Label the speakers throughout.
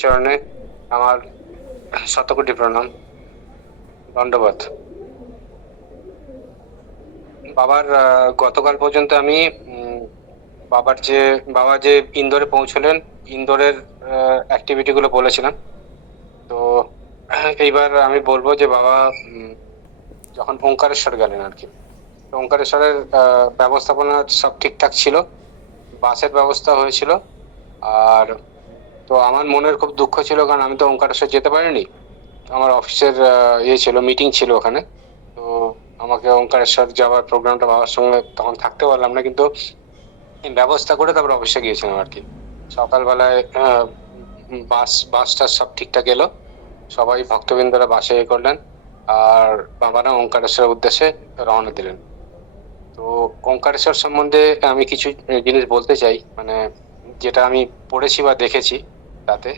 Speaker 1: চরণে আমার শতকোটি প্রণাম। দণ্ডবত বাবার গতকাল পর্যন্ত আমি বাবার যে, বাবা যে ইন্দোরে পৌঁছলেন, ইন্দোরের অ্যাক্টিভিটি গুলো বলেছিলাম। তো, এইবার আমি বলব যে বাবা যখন ওঙ্কারেশ্বর গেলেন আর কি। ওঙ্কারেশ্বরের ব্যবস্থাপনা সব ঠিকঠাক ছিল। বাসের ব্যবস্থা হয়েছিল। আর তো আমার মনের খুব দুঃখ ছিল, কারণ আমি তো ওঙ্কারেশ্বর যেতে পারিনি। আমার অফিসের ইয়ে ছিল মিটিং ছিল ওখানে। তো আমাকে ওঙ্কারেশ্বর যাওয়ার প্রোগ্রামটা বাবার সঙ্গে তখন থাকতে পারলাম না, কিন্তু ব্যবস্থা করে তারপর অফিসে গিয়েছিলাম আর কি। সকালবেলায় বাস, বাসটা সব ঠিকঠাক এলো। সবাই ভক্তবৃন্দরা বাসে এ করলেন, আর বাবারা ওঙ্কারেশ্বরের উদ্দেশ্যে রওনা দিলেন। তো ওঙ্কারেশ্বর সম্বন্ধে আমি কিছু জিনিস বলতে চাই মানে যেটা আমি পড়েছি বা দেখেছি। তাতে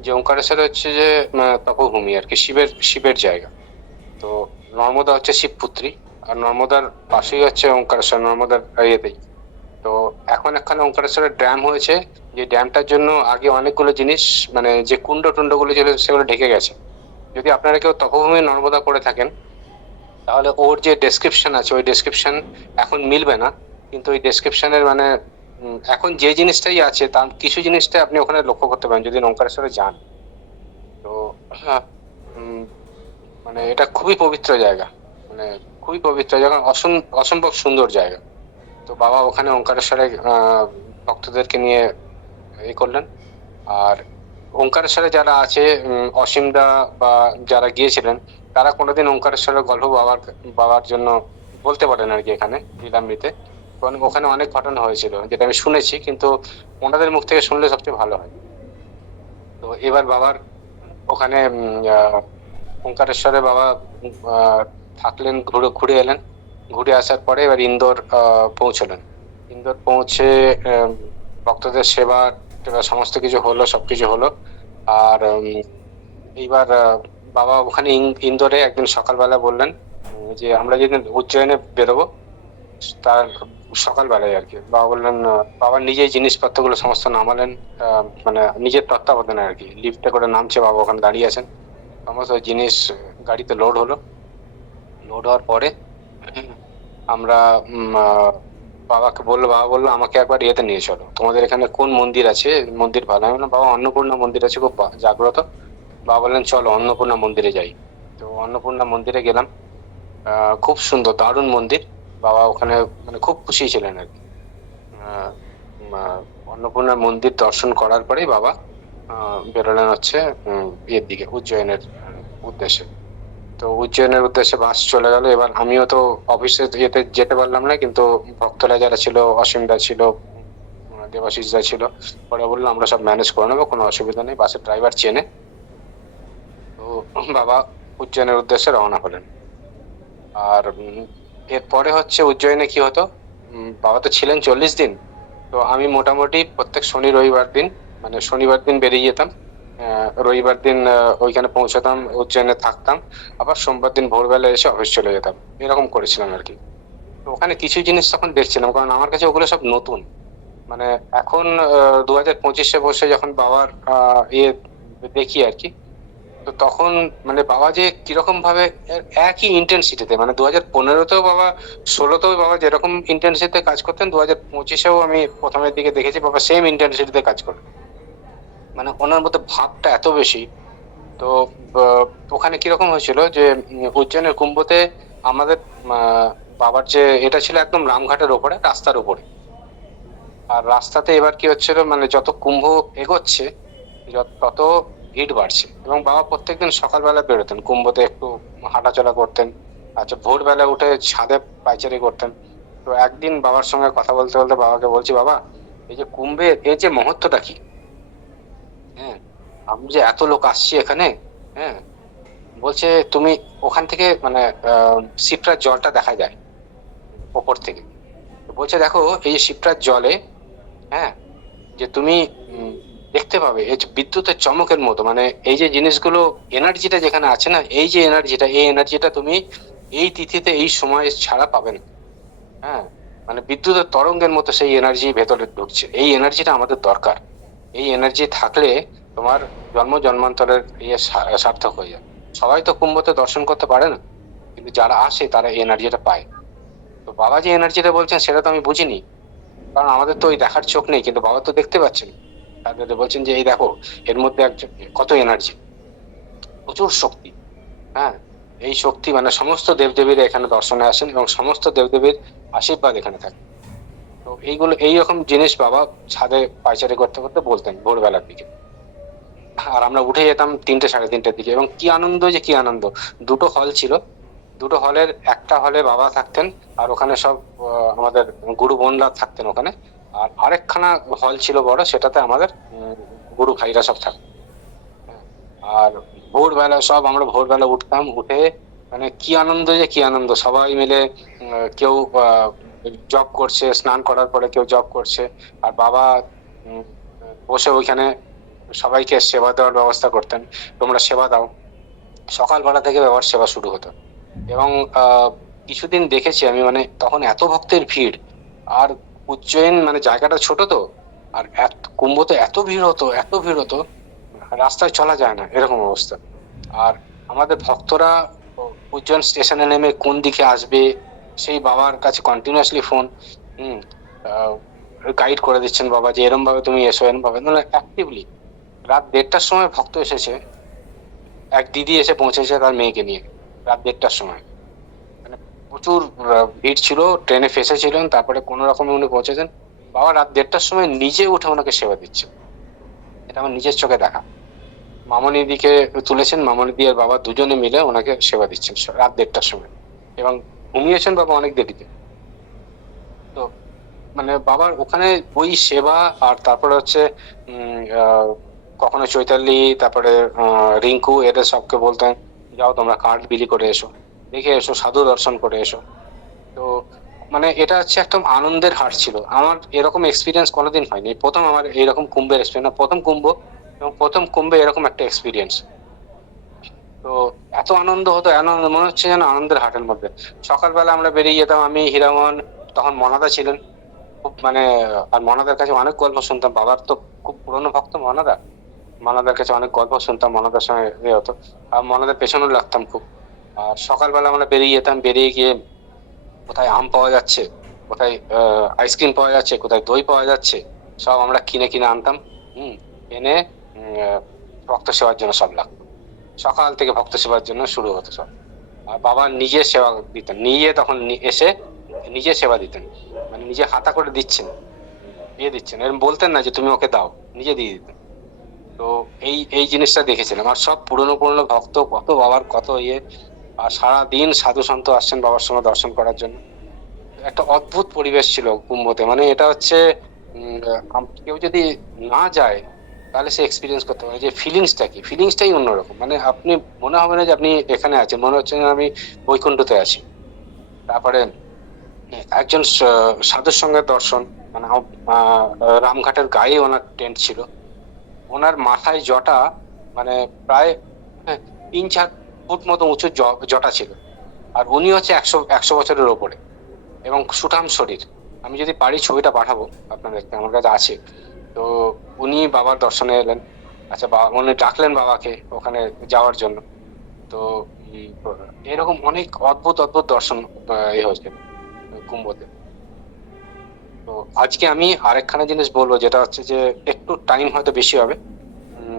Speaker 1: যে ওঙ্কারেশ্বর হচ্ছে যে তপভূমি আর কি, শিবের শিবের জায়গা। তো নর্মদা হচ্ছে শিবপুত্রী, আর নর্মদার পাশেই হচ্ছে ওঙ্কারেশ্বর নর্মদার ইয়েতেই। তো এখন একখানে ওঙ্কারেশ্বরের ড্যাম হয়েছে, যে ড্যামটার জন্য আগে অনেকগুলো জিনিস মানে যে কুণ্ড টুন্ডগুলো ছিল সেগুলো ঢেকে গেছে। যদি আপনারা কেউ তপভূমি নর্মদা করে থাকেন, তাহলে ওর যে ডেসক্রিপশন আছে, ওই ডেসক্রিপশন এখন মিলবে না। কিন্তু ওই ডেসক্রিপশনের মানে এখন যে জিনিসটাই আছে তার কিছু জিনিসটা আপনি ওখানে লক্ষ্য করতে পারেন যদি ওঙ্কারেশ্বরে যান। তো হ্যাঁ, মানে এটা খুবই পবিত্র জায়গা। মানে খুবই পবিত্র জায়গা অসম অসম্ভব সুন্দর জায়গা। তো বাবা ওখানে ওঙ্কারেশ্বরে ভক্তদেরকে নিয়ে এ করলেন। আর ওঙ্কারেশ্বরে যারা আছে অসীমদা বা যারা গিয়েছিলেন তারা কোনোদিন ওঙ্কারেশ্বরের গল্প বাবার বাবার জন্য বলতে পারেন আর কি এখানে কারণ ওখানে অনেক ঘটনা হয়েছিল, যেটা আমি শুনেছি, কিন্তু ওনাদের মুখ থেকে শুনলে সবচেয়ে ভালো হয়। তো এবার বাবার ওখানে ওঙ্কারেশ্বরে বাবা থাকলেন, ঘুরে ঘুরে এলেন। ঘুরে আসার পরে এবার ইন্দোর পৌঁছলেন। ইন্দোর পৌঁছে ভক্তদের সেবা, সমস্ত কিছু হলো সবকিছু হলো। আর এইবার বাবা ওখানে ইন- ইন্দোরে একদিন সকালবেলা বললেন যে আমরা যেদিন উজ্জয়নে বেরোবো, তার সকালবেলায় আর কি। বাবা বললেন বাবা নিজেই জিনিসপত্রগুলো সমস্ত নামালেন মানে নিজের তত্ত্বাবধানে আর কি। লিফটে করে নামছে, বাবা ওখানে দাঁড়িয়ে আছেন। সমস্ত জিনিস গাড়িতে লোড হলো। লোড হওয়ার পরে আমরা বাবাকে বলল, বাবা বলল, আমাকে একবার ইয়েতে নিয়ে চলো। তোমাদের এখানে কোন মন্দির আছে? মন্দির ভালো। আমি বাবা, অন্নপূর্ণা মন্দির আছে, খুব জাগ্রত। বাবা বললেন, চলো, অন্নপূর্ণা মন্দিরে যাই। তো অন্নপূর্ণা মন্দিরে গেলাম। খুব সুন্দর, দারুণ মন্দির। বাবা ওখানে মানে খুব খুশি ছিলেন আর কি। আহ, উম, আহ, অন্নপূর্ণা মন্দির দর্শন করার পরেই বাবা বেরোলেন হচ্ছে ইয়ের দিকে উজ্জয়নের উদ্দেশ্যে। তো উজ্জয়নের উদ্দেশ্যে বাস চলে গেল। এবার আমিও তো অফিসে যেতে যেতে পারলাম না কিন্তু ভক্তরা যারা ছিল অসীমদা ছিল দেবাশিসদা ছিল ওরা বলল আমরা সব ম্যানেজ করে নেব কোনো অসুবিধা নেই বাসের ড্রাইভার চেনে। তো বাবা উজ্জয়নের উদ্দেশ্যে রওনা হলেন। আর এরপরে হচ্ছে উজ্জয়নে কি হতো? বাবা তো ছিলেন চল্লিশ দিন। তো আমি মোটামুটি প্রত্যেক শনি, রবিবার দিন মানে শনিবার দিন বেরিয়ে যেতাম। রবিবার দিন ওইখানে পৌঁছাতাম উজ্জয়নে থাকতাম। আবার সোমবার দিন ভোরবেলা এসে অফিস চলে যেতাম। এরকম করেছিলাম আর কি। তো ওখানে কিছু জিনিস তখন দেখছিলাম, কারণ আমার কাছে ওগুলো সব নতুন। মানে এখন দু হাজার পঁচিশে বসে যখন বাবার ইয়ে দেখি আর কি তো তখন মানে বাবা যে কীরকম ভাবে একই ইন্টেন্সিটিতে মানে দু হাজার পনেরোতেও বাবা, ষোলোতেও বাবা যেরকম ইন্টেন্সিটিতে কাজ করতেন দু হাজার পঁচিশেও আমি প্রথমের দিকে দেখেছি বাবা সেম ইন্টেন্সিটিতে কাজ করে মানে ওনার মধ্যে ভাবটা এত বেশি। তো ওখানে কীরকম হয়েছিল যে উজ্জয়নের কুম্ভতে আমাদের বাবার যে এটা ছিল একদম রামঘাটের ওপরে, রাস্তার উপরে। আর রাস্তাতে এবার কি হচ্ছিল মানে যত কুম্ভ এগোচ্ছে তত ভিড় বাড়ছে এবং বাবা প্রত্যেকদিন সকালবেলা বেরোতেন, কুম্ভতে একটু হাঁটাচলা করতেন আচ্ছা ভোরবেলা উঠে ছাদে পাইচারি করতেন। তো একদিন বাবার সঙ্গে কথা বলতে বলতে বাবাকে বলছি, বাবা, এই যে কুম্ভের এর যে মহত্বটা কি? হ্যাঁ আমি যে এত লোক আসছি এখানে হ্যাঁ বলছে তুমি ওখান থেকে মানে শিপ্রার জলটা দেখা যায় ওপর থেকে। বলছে, দেখো, এই শিপ্রার জলে হ্যাঁ যে তুমি দেখতে পাবে, এই বিদ্যুতের চমকের মতো মানে এই যে জিনিসগুলো এনার্জিটা যেখানে আছে না, এই যে এনার্জিটা এই এনার্জিটা তুমি এই তিথিতে, এই সময় ছাড়া পাবে না। হ্যাঁ মানে বিদ্যুতের তরঙ্গের মতো সেই এনার্জি ভেতরে ঢুকছে। এই এনার্জিটা আমাদের দরকার। এই এনার্জি থাকলে তোমার জন্ম, জন্মান্তরের ইয়ে সার্থক হয়ে যায় সবাই তো কুম্ভতে দর্শন করতে পারে না, কিন্তু যারা আসে তারা এই এনার্জিটা পায়। তো বাবা যে এনার্জিটা বলছেন, সেটা তো আমি বুঝিনি। কারণ আমাদের তো ওই দেখার চোখ নেই, কিন্তু বাবা তো দেখতে পাচ্ছেন। তাদের বলছেন যে, এই দেখো, এর মধ্যে একজন, কত এনার্জি প্রচুর শক্তি। হ্যাঁ এই শক্তি মানে সমস্ত দেবদেবীরা এখানে দর্শনে আসেন এবং সমস্ত দেবদেবীর আশীর্বাদ এখানে থাকে। তো এইগুলো এইরকম জিনিস বাবা ছাদে পাইচারি করতে করতে বলতেন ভোরবেলার দিকে। আর আমরা উঠে যেতাম তিনটে, সাড়ে তিনটের দিকে এবং কি আনন্দ যে কি আনন্দ। দুটো হল ছিল। দুটো হলের একটা হলে বাবা থাকতেন আর ওখানে সব আমাদের গুরু বোনরা থাকতেন ওখানে। আর আরেকখানা হল ছিল বড় সেটাতে আমাদের গুরু ভাইরা সব থাকতেন হ্যাঁ, আর ভোরবেলা সব আমরা ভোরবেলা উঠতাম উঠে মানে কি আনন্দ যে কি আনন্দ সবাই মিলে কেউ জব করছে স্নান করার পরে কেউ জব করছে আর বাবা বসে ওইখানে সবাইকে সেবা দেওয়ার ব্যবস্থা করতেন তোমরা সেবা দাও। সকালবেলা থেকে বাবার সেবা শুরু হতো। এবং কিছুদিন দেখেছি আমি মানে তখন এত ভক্তের ভিড় আর উজ্জয়ন মানে জায়গাটা ছোট তো, আর এত, কুম্ভতে এত ভিড় হতো, এত ভিড় হতো, রাস্তায় চলা যায় না, এরকম অবস্থা। আর আমাদের ভক্তরা উজ্জয়ন স্টেশনে নেমে কোন দিকে আসবে, সেই বাবার কাছে কন্টিনিউয়াসলি ফোন হুম গাইড করে দিচ্ছেন, বাবা, যে এরম ভাবে তুমি এসো এরম ভাবে মানে অ্যাক্টিভলি রাত দেড়টার সময় ভক্ত এসেছে, এক দিদি এসে পৌঁছেছে তার মেয়েকে নিয়ে, রাত দেড়টার সময়। মানে প্রচুর ভিড় ছিল ট্রেনে ফেসেছিলেন, তারপরে কোনো রকমে উনি পৌঁছেছেন। বাবা রাত দেড়টার সময় নিজে উঠে ওনাকে সেবা দিচ্ছে। এটা আমার নিজের চোখে দেখা। মামনি দিকে তুলেছেন মামনি দিয়ে বাবা দুজনে মিলে ওনাকে সেবা দিচ্ছেন রাত দেড়টার সময়। এবং ঘুমিয়েছেন বাবা অনেক দেরিতে। তো মানে বাবার ওখানে ওই সেবা আর তারপরে হচ্ছে কখনো চৈতালি, তারপরে রিঙ্কু, এদের সবকে বলতেন, যাও তোমরা কার্ড বিলি করে এসো। দেখে এসো, সাধু দর্শন করে এসো। তো মানে এটা হচ্ছে একদম আনন্দের হাট ছিল। আমার এরকম এক্সপিরিয়েন্স কোনোদিন হয়নি। প্রথম আমার এরকম কুম্ভের এক্সপিরিয়েন্স প্রথম কুম্ভ এবং প্রথম কুম্ভে এরকম একটা এক্সপিরিয়েন্স তো এত আনন্দ হতো আনন্দ, মনে হচ্ছে যেন আনন্দের হাটের মধ্যে। সকালবেলা আমরা বেরিয়ে যেতাম, আমি, হীরামন, তখন মনাদা ছিলেন। খুব মানে আর মনাদার কাছে অনেক গল্প শুনতাম। বাবার তো খুব পুরনো ভক্ত মনাদা। মনাদার কাছে অনেক গল্প শুনতাম, মনাদার সঙ্গে হতো। আর মনাদার পেছনেও লাগতাম খুব। আর সকালবেলা আমরা বেরিয়ে যেতাম, বেরিয়ে গিয়ে কোথায় আম পাওয়া যাচ্ছে, কোথায় আইসক্রিম পাওয়া যাচ্ছে, কোথায় দই পাওয়া যাচ্ছে, সব আমরা কিনে কিনে আনতাম। হুম, এনে ভক্ত সেবার জন্য সব লাগতো। সকাল থেকে ভক্ত সেবার জন্য শুরু হতো সব। আর বাবা নিজে সেবা দিতেন। নিজে তখন এসে নিজে সেবা দিতেন। মানে নিজে হাতা করে দিচ্ছেন, দিয়ে দিচ্ছেন। এরকম বলতেন না যে তুমি ওকে দাও, নিজে দিয়ে দিতেন। তো এই এই জিনিসটা দেখেছিলাম। আর সব পুরনো পুরনো ভক্ত, কত বাবার কত ইয়ে আর সারা দিন সাধু সন্ত আসছেন বাবার সঙ্গে দর্শন করার জন্য। একটা অদ্ভুত পরিবেশ ছিল কুম্ভতে। মানে এটা হচ্ছে কেউ যদি না যায় তাহলে সে এক্সপিরিয়েন্স করতে পারে। যে ফিলিংসটা কি? ফিলিংসটাই অন্যরকম। মানে আপনি মনে হবে না যে আপনি এখানে আছেন। মনে হচ্ছে যে আমি বৈকুণ্ঠতে আছি। তারপরে একজন সাধুর সঙ্গে দর্শন। মানে রামঘাটের গায়ে ওনার টেন্ট ছিল। ওনার মাথায় জটা মানে প্রায় হ্যাঁ, তিন চার ফুট মতো উঁচু জটা ছিল। আর উনি হচ্ছে একশো একশো বছরের ওপরে। এবং সুঠাম শরীর। আমি যদি পারি ছবিটা পাঠাবো আপনাদেরকে আমার কাছে আছে। তো উনি বাবার দর্শনে এলেন। আচ্ছা বাবা উনি ডাকলেন বাবাকে ওখানে যাওয়ার জন্য। তো এরকম অনেক অদ্ভুত অদ্ভুত দর্শন এ হয়েছে কুম্ভতে। তো আজকে আমি আরেকখানা জিনিস বলব, যেটা হচ্ছে যে একটু টাইম হয়তো বেশি হবে।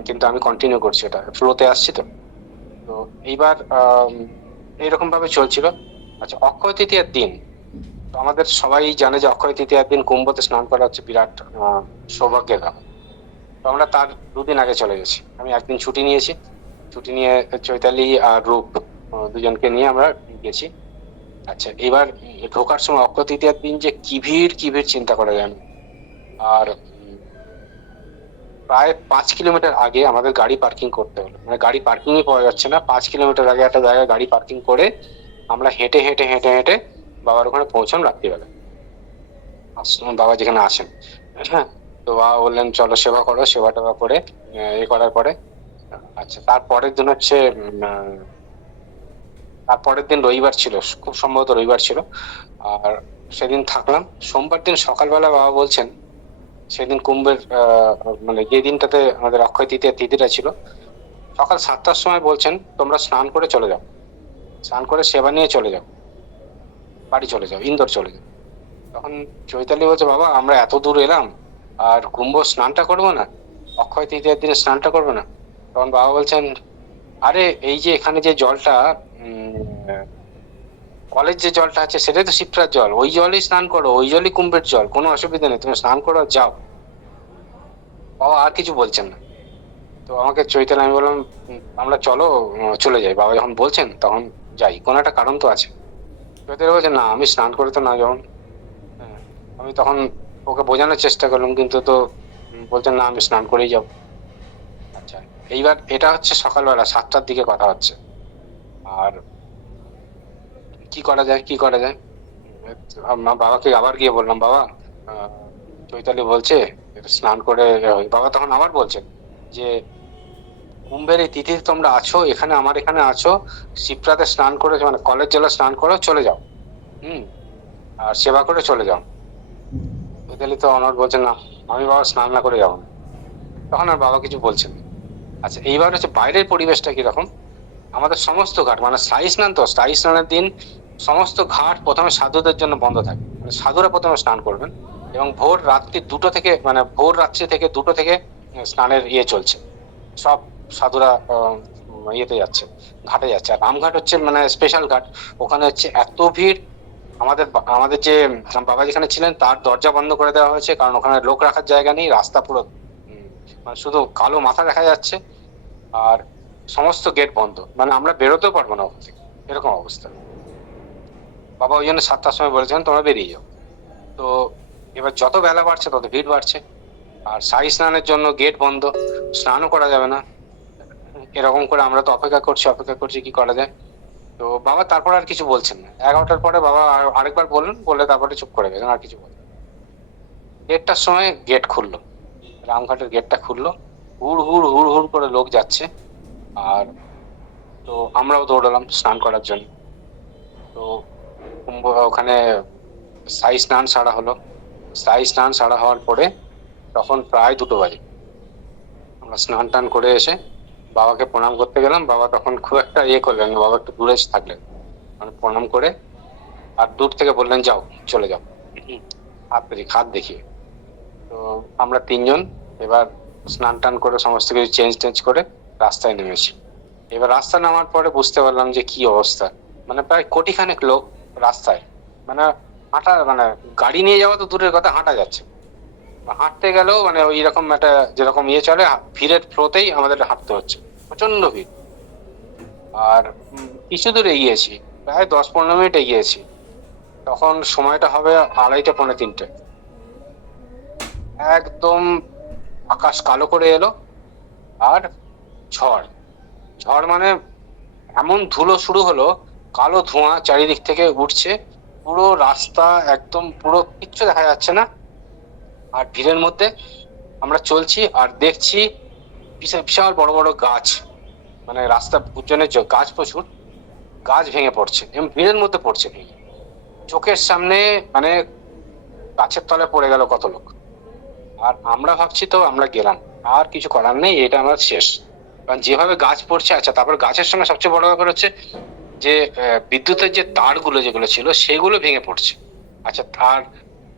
Speaker 1: কিন্তু আমি কন্টিনিউ করছি এটা। ফ্লোতে আসছি তো? তো এইবার এইরকম ভাবে চলছিল। আচ্ছা অক্ষয় তৃতীয়ার দিন। আমাদের সবাই জানে যে অক্ষয় তৃতীয়ার দিন কুম্ভতে স্নান করা হচ্ছে বিরাট সৌভাগ্যের ব্যাপার। তো আমরা তার দুদিন আগে চলে গেছি। আমি একদিন ছুটি নিয়েছি। ছুটি নিয়ে চৈতালি আর রূপ দুজনকে নিয়ে আমরা গেছি। আচ্ছা এবার ঢোকার সময় অক্ষয় তৃতীয়ার দিন যে কি ভিড় কি ভিড় চিন্তা করা যায় আর প্রায় পাঁচ কিলোমিটার আগে আমাদের গাড়ি পার্কিং করতে হলো। মানে গাড়ি পার্কিংই পাওয়া যাচ্ছে না। পাঁচ কিলোমিটার আগে একটা জায়গায় গাড়ি পার্কিং করে আমরা হেঁটে হেঁটে হেঁটে হেঁটে বাবার ওখানে পৌঁছাম রাত্রিবেলা। বাবা যেখানে আসেন। হ্যাঁ তো বাবা বললেন, চলো সেবা করো, সেবা টেবা করে এ করার পরে। আচ্ছা তারপরের দিন হচ্ছে তারপরের দিন রবিবার ছিল। খুব সম্ভবত রবিবার ছিল। আর সেদিন থাকলাম। সোমবার দিন সকালবেলা বাবা বলছেন সেদিন কুম্ভের মানে যে দিনটাতে আমাদের অক্ষয় তৃতীয় তিথিটা ছিল, সকাল সাতটার সময় বলছেন, তোমরা স্নান করে চলে যাও। স্নান করে সেবা নিয়ে চলে যাও। বাড়ি চলে যাও, ইন্দোর চলে যাও। তখন চৈতালি বলছে, বাবা, আমরা এত দূর এলাম, আর কুম্ভ স্নানটা করব না, অক্ষয় তৃতীয়ার দিনে স্নানটা করব না। তখন বাবা বলছেন, আরে, এই যে এখানে যে জলটা কলেজ যে জলটা আছে সেটাই তো শিপ্রার জল। ওই জলই স্নান করো ওই জলই কুম্ভের জল কোনো অসুবিধা নেই। তুমি স্নান করো যাও। বাবা আর কিছু বলছেন না। তো আমাকে চৈতালি আমি বললাম আমরা চলো চলে যাই। বাবা যখন বলছেন তখন যাই। কোনো একটা কারণ তো আছে। চৈতালি বলছে না আমি স্নান করে তো না যখন হ্যাঁ, আমি তখন ওকে বোঝানোর চেষ্টা করলাম কিন্তু তো বলছেন না আমি স্নান করেই যাব। আচ্ছা এইবার এটা হচ্ছে সকালবেলা সাতটার দিকে কথা হচ্ছে। আর কি করা যায়, কি করা যায়? আমার বাবাকে আবার গিয়ে বললাম, বাবা চৈতালি বলছে স্নান করে বাবা তখন আবার বলছেন যে, কুম্ভের এই তিথিতে তোমরা আছো, এখানে, আমার এখানে আছো, শিবরাতে স্নান করে মানে কলের জলে স্নান করো চলে যাও। হুম? আর সেবা করে চলে যাও। চৈতালি তো অনর বলছে, না, আমি বাবা স্নান না করে যাব তখন আর বাবা কিছু বলছেন। আচ্ছা এইবার হচ্ছে বাইরের পরিবেশটা কীরকম? আমাদের সমস্ত ঘাট মানে স্থায়ী স্নান তো, স্থায়ী স্নানের দিন সমস্ত ঘাট প্রথমে সাধুদের জন্য বন্ধ থাকে। মানে সাধুরা প্রথমে স্নান করবেন এবং ভোর রাত্রি দুটো থেকে মানে ভোর রাত্রি থেকে দুটো থেকে স্নানের ইয়ে চলছে। সব সাধুরা ইয়েতে যাচ্ছে, ঘাটে যাচ্ছে। আর রামঘাট হচ্ছে মানে স্পেশাল ঘাট। ওখানে হচ্ছে এত ভিড়। আমাদের আমাদের যে বাবা যেখানে ছিলেন, তার দরজা বন্ধ করে দেওয়া হয়েছে, কারণ ওখানে লোক রাখার জায়গা নেই, রাস্তা পুরো মানে শুধু কালো মাথা দেখা যাচ্ছে। আর সমস্ত গেট বন্ধ। মানে আমরা বেরোতেও পারব না ওখান থেকে। এরকম অবস্থা। বাবা ওই জন্য সাতটার সময় বলেছেন তোমরা বেরিয়ে যাও। তো এবার যত বেলা বাড়ছে, তত ভিড় বাড়ছে। আর সাই স্নানের জন্য গেট বন্ধ, স্নানও করা যাবে না। এরকম করে আমরা তো অপেক্ষা করছি অপেক্ষা করছি কি করা যায়। তো বাবা তারপর আর কিছু বলছেন না। এগারোটার পরে বাবা আর- আরেকবার বললেন বলে তারপরে চুপ করে গেছেন আর কিছু বলেন দেড়টার সময় গেট খুললো। রামঘাটের গেটটা খুললো। হুড় হুড় হুড় হুড় করে লোক যাচ্ছে। আর তো আমরাও দৌড়ালাম স্নান করার জন্য। তো কুম্ভ, ওখানে স্থায়ী স্নান সারা হলো। স্থায়ী স্নান সারা হওয়ার পরে তখন প্রায় দুটো বাজে। আমরা স্নান টান করে এসে বাবাকে প্রণাম করতে গেলাম। বাবা তখন খুব একটা ইয়ে করলেন বাবা একটু দূরে থাকলেন। মানে প্রণাম করে আর দূর থেকে বললেন, যাও, চলে যাও। হাত দেখি হাত দেখিয়ে। তো আমরা তিনজন এবার স্নান টান করে সমস্ত কিছু চেঞ্জ টেঞ্জ করে রাস্তায় নেমেছি। এবার রাস্তা নামার পরে বুঝতে পারলাম যে কি অবস্থা। মানে প্রায় কোটিখানেক লোক রাস্তায়। মানে হাঁটা মানে গাড়ি নিয়ে যাওয়া তো দূরের কথা, হাঁটা যাচ্ছে। হাঁটতে গেলেও মানে ওই রকম একটা যেরকম ইয়ে চলে ভিড়ের ফ্লোতেই আমাদের হাঁটতে হচ্ছে। প্রচণ্ড ভিড়। আর কিছু দূর এগিয়েছি, প্রায় দশ পনেরো মিনিট এগিয়েছি। তখন সময়টা হবে আড়াইটা পৌনে তিনটে। একদম আকাশ কালো করে এলো আর ঝড়। ঝড় মানে এমন ধুলো শুরু হলো কালো ধোঁয়া চারিদিক থেকে উঠছে। পুরো রাস্তা একদম পুরো কিচ্ছু দেখা যাচ্ছে না। আর ভিড়ের মধ্যে আমরা চলছি আর দেখছি বিশাল বড় বড় গাছ। মানে রাস্তা উজ্জনের গাছ প্রচুর, গাছ ভেঙে পড়ছে এবং ভিড়ের মধ্যে পড়ছে ভেঙে চোখের সামনে মানে গাছের তলায় পড়ে গেল কত লোক। আর আমরা ভাবছি তো আমরা গেলাম, আর কিছু করার নেই, এটা আমার শেষ। কারণ যেভাবে গাছ পড়ছে আচ্ছা তারপর গাছের সঙ্গে সবচেয়ে বড় ব্যাপার হচ্ছে যে বিদ্যুতের যে তারগুলো যেগুলো ছিল, সেগুলো ভেঙে পড়ছে। আচ্ছা তার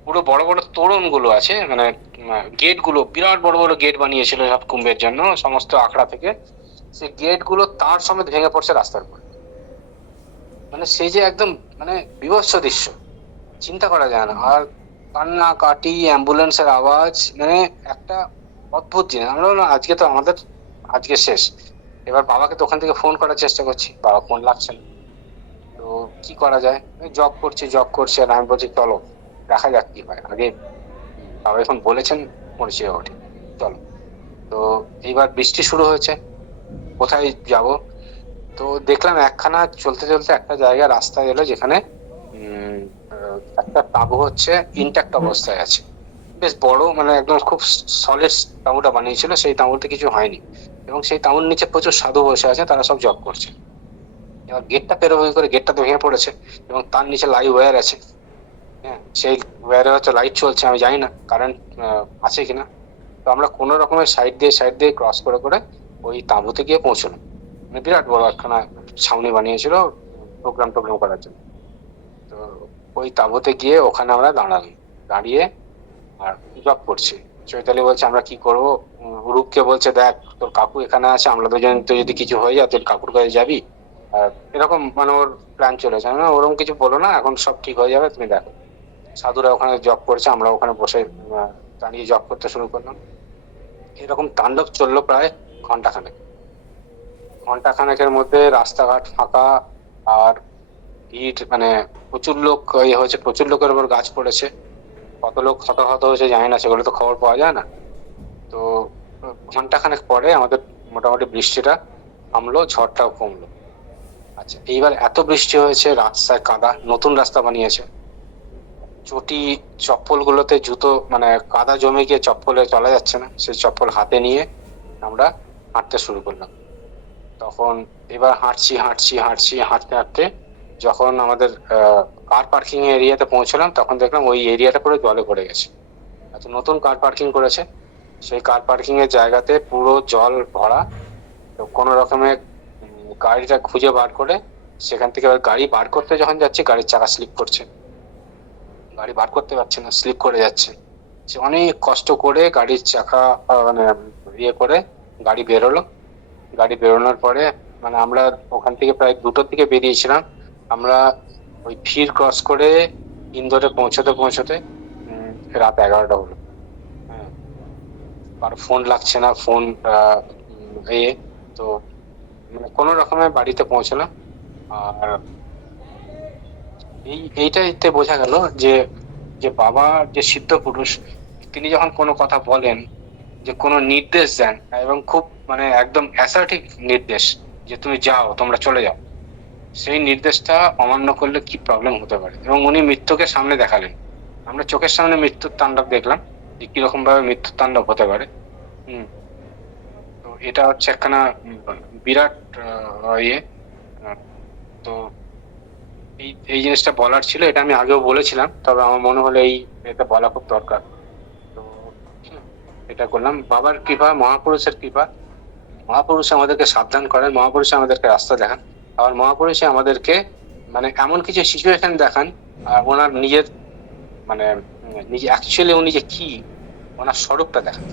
Speaker 1: পুরো বড় বড় তোরণগুলো আছে মানে গেটগুলো বিরাট বড় বড় গেট বানিয়েছিল সব কুম্ভের জন্য, সমস্ত আখড়া থেকে। সেই গেটগুলো তার সমেত ভেঙে পড়ছে রাস্তার উপর। মানে সেই যে একদম মানে বিভৎস দৃশ্য। চিন্তা করা যায় না। আর কান্না, কাটি, অ্যাম্বুলেন্সের আওয়াজ মানে একটা অদ্ভুত জিনিস। আমরা আজকে তো আমাদের, আজকে শেষ। এবার বাবাকে তো ওখান থেকে ফোন করার চেষ্টা করছি। বাবা ফোন লাগছে না। কি করা যায়? জব করছে জব করছে আর আমি বলছি চলো দেখা যাক কি হয়। আগে বাবা এখন বলেছেন পরিচয় ওঠে চলো। তো এইবার বৃষ্টি শুরু হয়েছে। কোথায় যাব? তো দেখলাম একখানা চলতে চলতে একটা জায়গা রাস্তায় এলো যেখানে একটা তাঁবু হচ্ছে ইনট্যাক্ট অবস্থায় আছে। বেশ বড় মানে একদম খুব সলিড তাঁবুটা বানিয়েছিল সেই তাঁবুতে কিছু হয়নি। এবং সেই তাঁবুর নিচে প্রচুর সাধু বসে আছে তারা সব জব করছে। এবার গেটটা পেরোবে করে গেটটা তো ভেঙে পড়েছে এবং তার নিচে লাইভ ওয়্যার আছে। হ্যাঁ সেই ওয়ারে হয়তো লাইট চলছে, আমি জানি না কারেন্ট আছে কিনা। তো আমরা কোনো রকমের সাইড দিয়ে সাইড দিয়ে ক্রস করে করে ওই তাঁবুতে গিয়ে পৌঁছলাম। মানে বিরাট বড় একখানা ছাউনি বানিয়েছিল প্রোগ্রাম টোগ্রাম করার জন্য। তো ওই তাঁবুতে গিয়ে ওখানে আমরা দাঁড়ালাম। দাঁড়িয়ে আর জব করছি। চৈতালি বলছে, আমরা কি করব? রূপকে বলছে, দেখ, তোর কাকু এখানে আছে, আমরা দুজন তো যদি কিছু হয়ে যায় তোর কাকুর কাছে যাবি এরকম মানে ওর প্ল্যান চলেছে। না ওরকম কিছু বলো না, এখন সব ঠিক হয়ে যাবে, তুমি দেখো। সাধুরা ওখানে জব করছে, আমরা ওখানে বসে দাঁড়িয়ে জব করতে শুরু করলাম। এরকম তাণ্ডব চলল প্রায় ঘন্টাখানেক ঘন্টাখানেকের মধ্যে রাস্তাঘাট ফাঁকা, আর ভিড় মানে প্রচুর লোক ইয়ে হয়েছে, প্রচুর লোকের উপর গাছ পড়েছে। কত লোক হতাহত হয়েছে জানি না, সেগুলো তো খবর পাওয়া যায় না। তো ঘন্টাখানেক পরে আমাদের মোটামুটি বৃষ্টিটা থামলো ঝড়টাও কমলো। আচ্ছা এইবার এত বৃষ্টি হয়েছে রাস্তায় কাদা নতুন রাস্তা বানিয়েছে। চটি চপ্পল গুলোতে জুতো মানে কাদা জমে গিয়ে চপ্পলে চলা যাচ্ছে না সেই চপ্পল হাতে নিয়ে আমরা হাঁটতে শুরু করলাম। তখন এবার হাঁটছি হাঁটছি হাঁটছি হাঁটতে হাঁটতে যখন আমাদের কার পার্কিং এরিয়াতে পৌঁছলাম তখন দেখলাম ওই এরিয়াটা পুরো জলে ভরে গেছে। আচ্ছা নতুন কার পার্কিং করেছে। সেই কার পার্কিং এর জায়গাতে পুরো জল ভরা তো কোনো রকমে উম, গাড়িটা খুঁজে বার করে সেখান থেকে এবার গাড়ি বার করতে যখন যাচ্ছে, গাড়ির চাকা স্লিপ করছে। গাড়ি বার করতে পারছে না স্লিপ করে যাচ্ছে। সে অনেক কষ্ট করে গাড়ির চাকা মানে ইয়ে করে গাড়ি বেরোলো। গাড়ি বেরোনোর পরে মানে আমরা ওখান থেকে প্রায় দুটোর থেকে বেরিয়েছিলাম। আমরা ওই ভিড় ক্রস করে ইন্দোরে পৌঁছতে পৌঁছতে রাত এগারোটা হলো। হ্যাঁ। কারও ফোন লাগছে না ফোন এ, তো কোনো রকমে বাড়িতে পৌঁছলাম আর এই, এইটাইতে বোঝা গেল যে যে বাবা যে সিদ্ধ পুরুষ, তিনি যখন কোনো কথা বলেন, যে কোনো নির্দেশ দেন, এবং খুব মানে একদম অ্যাসার্টিভ নির্দেশ, যে তুমি যাও, তোমরা চলে যাও, সেই নির্দেশটা অমান্য করলে কি প্রবলেম হতে পারে? এবং উনি মৃত্যুকে সামনে দেখালেন। আমরা চোখের সামনে মৃত্যুর তাণ্ডব দেখলাম, যে কীরকম ভাবে মৃত্যুর তাণ্ডব হতে পারে। হুম। এটা হচ্ছে একখানা বিরাট ইয়ে। তো এই এই জিনিসটা বলার ছিল, এটা আমি আগেও বলেছিলাম, তবে আমার মনে হলো এই এটা বলা খুব দরকার। তো এটা করলাম। বাবার কৃপা, মহাপুরুষের কৃপা। মহাপুরুষ আমাদেরকে সাবধান করেন, মহাপুরুষ আমাদেরকে রাস্তা দেখান। আবার মহাপুরুষে আমাদেরকে মানে এমন কিছু সিচুয়েশন দেখান, আর ওনার নিজের মানে নিজে অ্যাকচুয়ালি উনি যে কি, ওনার স্বরূপটা দেখান।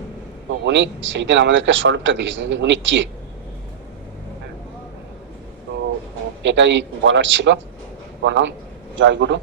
Speaker 1: তো উনি সেই দিন আমাদেরকে স্বরূপটা দিয়েছেন উনি কে। তো এটাই বলার ছিল। প্রণাম। জয় গুরু